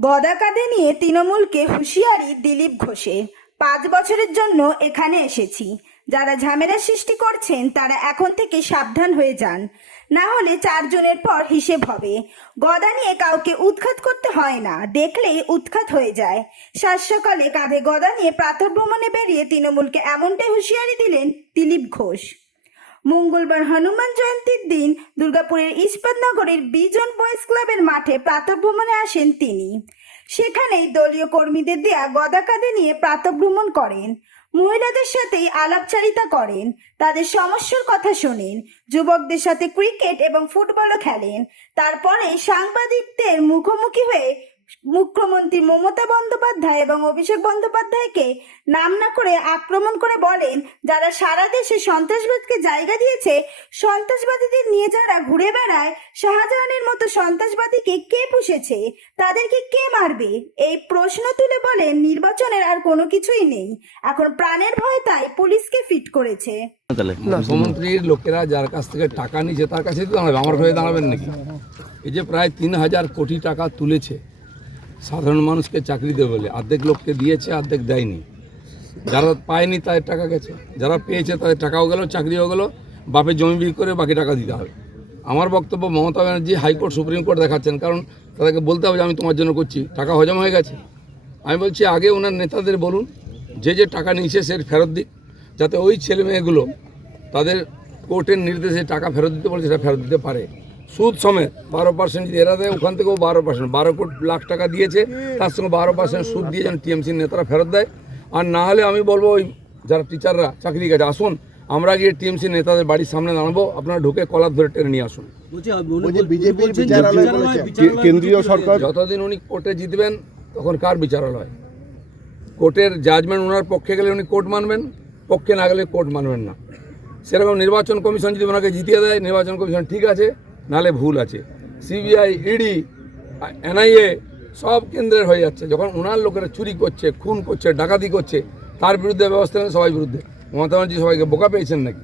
গদা কাঁধে নিয়ে তৃণমূলকে হুঁশিয়ারি দিলীপ ঘোষের পাঁচ বছরের জন্য এখানে এসেছি। যারা ঝামেলা সৃষ্টি করছেন, তারা এখন থেকে সাবধান হয়ে যান। না হলে চারজনের পর হিসেব হবে। গদা নিয়ে কাউকে উৎখাত করতে হয় না। দেখলেই উৎখাত হয়ে যায়। সকালে কাঁধে গদা নিয়ে প্রাতঃভ্রমণে বেরিয়ে তৃণমূলকে এমনটাই হুঁশিয়ারি দিলেন দিলীপ ঘোষ। মঙ্গলবার হনুমান জয়ন্তীর দিন দুর্গাপুরের ইস্পাতনগরের বিজন বয়েজ ক্লাবের মাঠে প্রাতঃভ্রমণে আসেন তিনি। সেখানেই দলীয় কর্মীদের দেয়া গদা কাঁধে নিয়ে প্রাতঃভ্রমণ করেন। মহিলাদের সাথেই আলাপচারিতা করেন, তাদের সমস্যার কথা শোনেন, যুবকদের সাথে ক্রিকেট এবং ফুটবলও খেলেন। তারপরে সাংবাদিকদের মুখোমুখি হয়ে মুখ্যমন্ত্রী মমতা বন্দ্যোপাধ্যায় এবং অভিষেক বন্দ্যোপাধ্যায়কে নাম না করে আক্রমণ করে বলেন, যারা সারা দেশে সন্ত্রাসবাদকে জায়গা দিয়েছে, সন্ত্রাসবাদীদের নিয়ে যারা ঘুরে বেড়ায়, শাহজাহানের মতো সন্ত্রাসবাদীকে কে পুষেছে? তাদেরকে কে মারবে? এই প্রশ্ন তুলে বলেন, নির্বাচনের আর কোনো কিছুই নেই। এখন প্রাণের ভয় তাই পুলিশকে ফিট করেছে। মুখ্যমন্ত্রীর লোকেরা যার কাছ থেকে টাকা নিচ্ছে তার কাছে তো দাঁড়াবে, আমার হয়ে দাঁড়াবেন নাকি? এই যে প্রায় তিন হাজার কোটি টাকা তুলেছে সাধারণ মানুষকে চাকরি দেবে বলে। অর্ধেক লোককে দিয়েছে, অর্ধেক দেয়নি। যারা পায়নি তাদের টাকা গেছে। যারা পেয়েছে তাদের টাকাও গেল, চাকরিও গেল। বাপের জমি বিক্রি করে বাকি টাকা দিতে হবে। আমার বক্তব্য Mamata Banerjee high court, supreme court দেখাচ্ছেন। কারণ তাদেরকে বলতে হবে যে, আমি তোমার জন্য করছি। টাকা হজম হয়ে গেছে। আমি বলছি, আগে ওনার নেতাদের বলুন। যে যে টাকা নিয়েছে সে ফেরত দিক। যাতে ওই ছেলে মেয়েগুলো তাদের কোর্টের নির্দেশে টাকা ফেরত দিতে বলে সেটা ফেরত দিতে পারে। সুদ সমেত বারো পার্সেন্ট যদি এরা দেয় ওখান থেকেও বারো পার্সেন্ট বারো কোটি লাখ টাকা দিয়েছে তার সঙ্গে বারো পার্সেন্ট সুদ দিয়ে যেন টিএমসির নেতারা ফেরত দেয়। আর না হলে আমি বলব ওই যারা টিচাররা চাকরি গেছে আসুন আমরা গিয়ে টিএমসি নেতাদের বাড়ির সামনে দাঁড়াবো আপনারা ঢুকে কলার ধরে টেনে নিয়ে আসুন। কেন্দ্রীয় সরকার যতদিন উনি কোর্টে জিতবেন তখন কার বিচারালয়? কোর্টের জাজমেন্ট ওনার পক্ষে গেলে উনি কোর্ট মানবেন পক্ষে না গেলে কোর্ট মানবেন না। সেরকম নির্বাচন কমিশন যদি ওনাকে জিতিয়ে দেয় নির্বাচন কমিশন ঠিক আছে নালে ভুল আছে। সিবিআই ইডি এনআইএ সব কেন্দ্রের হয়ে যাচ্ছে। যখন ওনার লোকেরা চুরি করছে, খুন করছে, ডাকাতি করছে, তার বিরুদ্ধে ব্যবস্থা নেন সবাই বিরুদ্ধে। মমতা ব্যানার্জি সবাইকে বোকা পেয়েছেন নাকি?